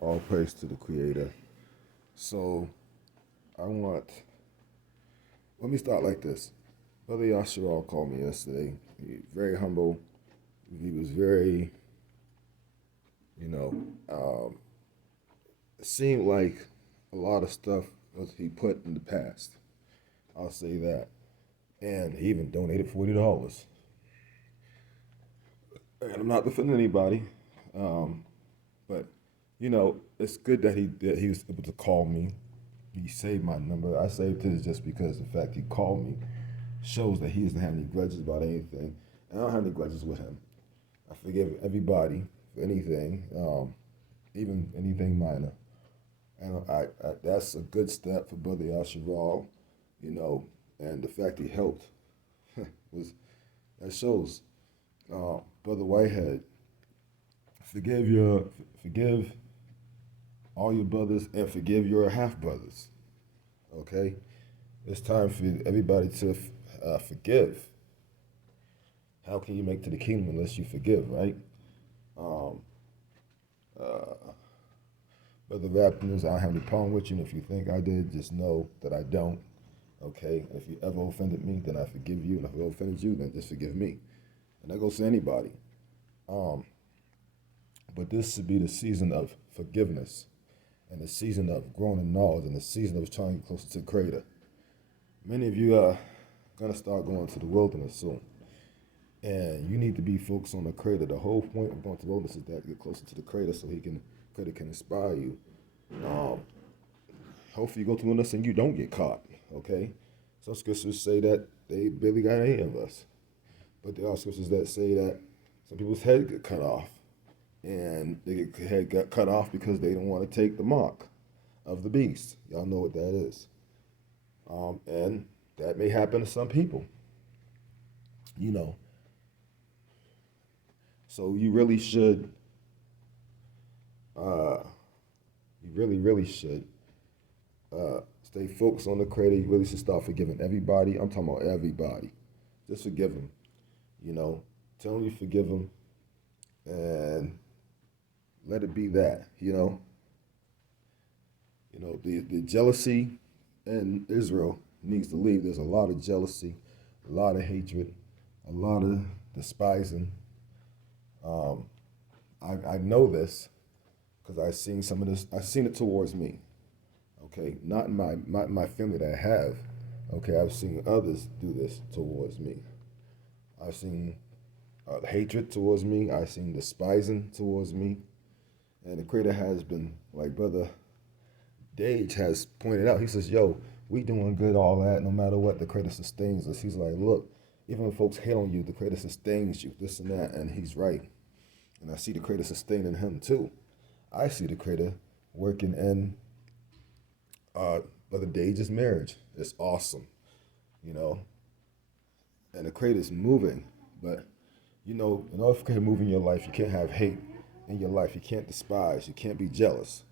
All praise to the Creator. So, I want, let me start like this. Brother Yasharal called me yesterday. Very humble. He was very, you know, it seemed like a lot of stuff was he put in the past. I'll say that. And he even donated $40. And I'm not defending anybody, um, but it's good that he was able to call me. He saved my number. I saved his just because the fact he called me shows that he doesn't have any grudges about anything. And I don't have any grudges with him. I forgive everybody for anything, even anything minor. And that's a good step for Brother Yasharal, and the fact he helped was that shows. Brother Whitehead, forgive all your brothers and forgive your half brothers. Okay, it's time for everybody to forgive. How can you make to the kingdom unless you forgive, right? Um, uh, Brother Rap News, I don't have any problem with you. And if you think I did, just know that I don't. Okay, and if you ever offended me, then I forgive you. And if I offended you, then just forgive me. And that goes to anybody. Um, but this should be the season of forgiveness and the season of growing in knowledge and the season of trying to get closer to the Creator. Many of you are going to start going to the wilderness soon. And you need to be focused on the Creator. The whole point of going to the wilderness is that you get closer to the Creator so Creator can inspire you. Um, Hopefully you go to the wilderness and you don't get caught, okay? Some scriptures say that they barely got any of us. But there are scriptures that say that some people's head get cut off. And they get head got cut off because they don't want to take the mark of the beast. Y'all know what that is. And that may happen to some people, you know. So you really should, you really should stay focused on the Creator. You really should start forgiving everybody. I'm talking about everybody. Just forgive them, Tell them you forgive them and let it be that, the jealousy in Israel needs to leave. There's a lot of jealousy, a lot of hatred, a lot of despising. Um, I know this because I've seen some of this. I've seen it towards me. Okay, not in my family that I have. Okay, I've seen others do this towards me. I've seen hatred towards me. I've seen despising towards me. And the Creator has been, like Brother Dage has pointed out, he says, yo, we doing good, all that, no matter what, the Creator sustains us. He's like, look, even when folks hate on you, the Creator sustains you, this and that, and he's right. And I see the Creator sustaining him too. I see the Creator working in Brother Dage's marriage. It's awesome, and the Creator's moving. But, in order for Creator to move in your life, you can't have hate in your life. You can't despise. You can't be jealous.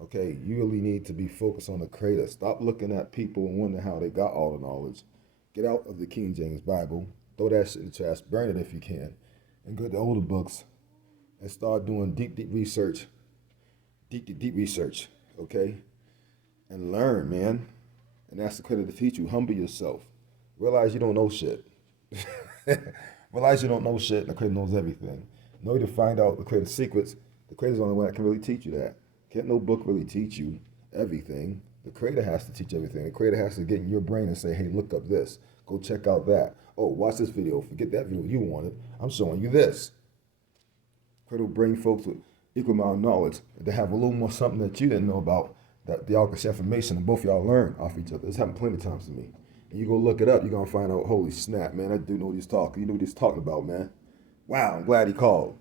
Okay, you really need to be focused on the Creator. Stop looking at people and wondering how they got all the knowledge. Get out of the King James Bible. Throw that shit in the trash. Burn it if you can. And go to the older books and start doing deep research. Deep research, okay? And learn, man. And ask the Creator to teach you. Humble yourself. Realize you don't know shit. Realize you don't know shit and the Creator knows everything. Know you to find out the Creator's secrets. The Creator's the only one that can really teach you that. Can't no book really teach you everything. The Creator has to teach everything. The Creator has to get in your brain and say, hey, look up this. Go check out that. Oh, watch this video. Forget that video you wanted. I'm showing you this. Creator will bring folks with equal amount of knowledge to have a little more something that you didn't know about, that y'all can share information and both y'all learn off each other. It's happened plenty of times to me. And you go look it up, you're going to find out, holy snap, man, that dude know what he's talking. You know what he's talking about, man. Wow, I'm glad he called.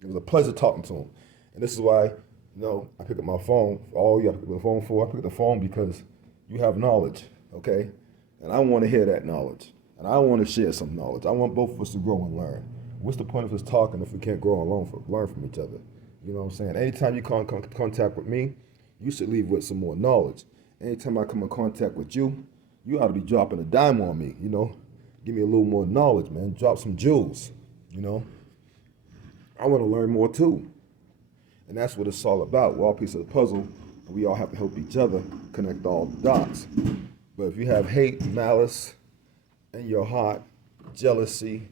It was a pleasure talking to him. And this is why, I pick up my phone. For all you have to pick up the phone for, I pick up the phone because you have knowledge, okay? And I want to hear that knowledge. And I want to share some knowledge. I want both of us to grow and learn. What's the point of us talking if we can't grow and learn from each other? You know what I'm saying? Anytime you come in contact with me, you should leave with some more knowledge. Anytime I come in contact with you, you ought to be dropping a dime on me, Give me a little more knowledge, man. Drop some jewels, I want to learn more too. And that's what it's all about. We're all pieces of the puzzle, and we all have to help each other connect all the dots. But if you have hate, malice in your heart, jealousy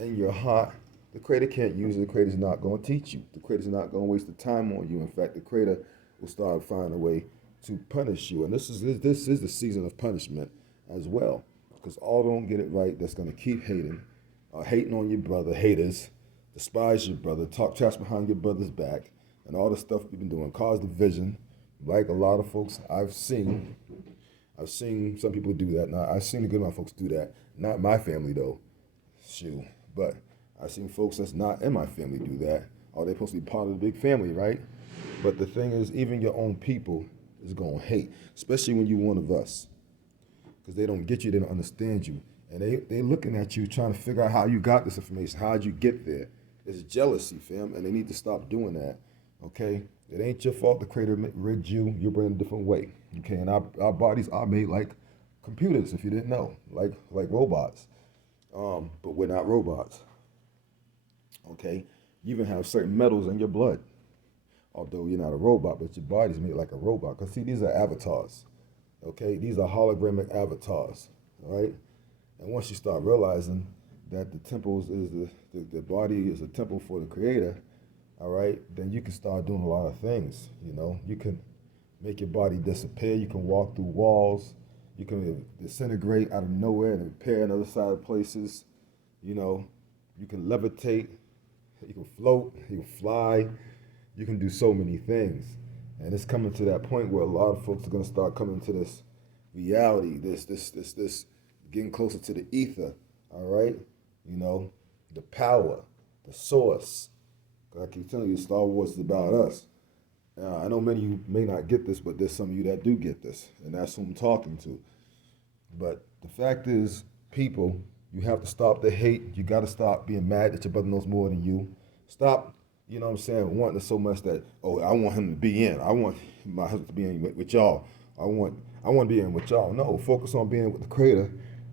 in your heart, the Creator can't use it. The Creator's not going to teach you. The Creator's not going to waste the time on you. In fact, the Creator will start finding a way to punish you. And this is the season of punishment as well. Because all don't get it right, that's going to keep hating on your brother, haters, despise your brother, talk trash behind your brother's back, and all the stuff we've been doing, cause division. Like a lot of folks I've seen some people do that. Now, I've seen a good amount of folks do that. Not my family, though. Shoot. But I've seen folks that's not in my family do that. Or they're supposed to be part of the big family, right? But the thing is, even your own people is going to hate, especially when you're one of us. Because they don't get you, they don't understand you. And they looking at you trying to figure out how you got this information, how'd you get there. It's jealousy, fam, and they need to stop doing that, okay? It ain't your fault the Creator rigged you. You're born a different way, okay? And our bodies are made like computers, if you didn't know, like robots. But we're not robots, okay? You even have certain metals in your blood. Although you're not a robot, but your body's made like a robot. Because, see, these are avatars, okay? These are hologramic avatars, all right? And once you start realizing that the temples is the body is a temple for the Creator, all right, then you can start doing a lot of things, you know. You can make your body disappear. You can walk through walls. You can disintegrate out of nowhere and appear on the other side of places, you know. You can levitate. You can float. You can fly. You can do so many things. And it's coming to that point where a lot of folks are going to start coming to this reality, this getting closer to the ether, all right? You know, the power, the source. I keep telling you, Star Wars is about us. I know many of you may not get this, but there's some of you that do get this, and that's who I'm talking to. But the fact is, people, you have to stop the hate. You got to stop being mad that your brother knows more than you. Stop, you know what I'm saying, wanting it so much that, oh, I want him to be in. I want my husband to be in with y'all. I want to be in with y'all. No, focus on being with the Creator,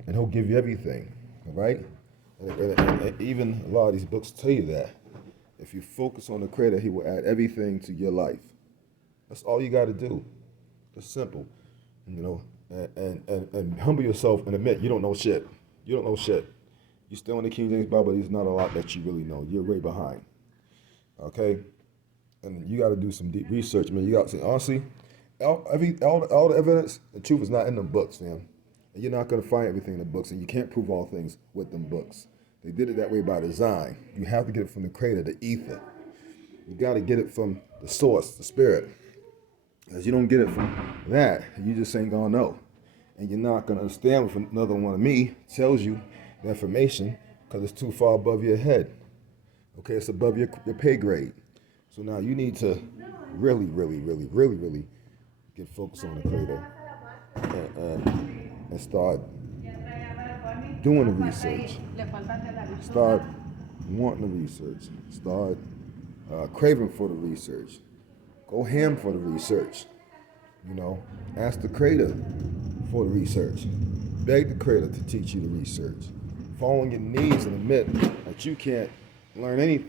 and He'll give you everything, all right? And even a lot of these books tell you that. If you focus on the Creator, He will add everything to your life. That's all you got to do. It's simple, you know. And humble yourself and admit you don't know shit. You don't know shit. You're still in the King James Bible. There's not a lot that you really know. You're way behind. Okay, and you got to do some deep research, man. You got to say honestly, all the evidence, the truth is not in them books, man. And you're not going to find everything in the books, and you can't prove all things with them books. They did it that way by design. You have to get it from the Creator, the ether. You got to get it from the source, the spirit. As you don't get it from that, you just ain't going to know. And you're not going to understand if another one of me tells you the information because it's too far above your head. Okay, it's above your pay grade. So now you need to really get focused on the Creator and start doing the research. Start wanting the research. Start craving for the research. Go ham for the research. You know, ask the Creator for the research. Beg the Creator to teach you the research. Fall on your knees and admit that you can't learn anything.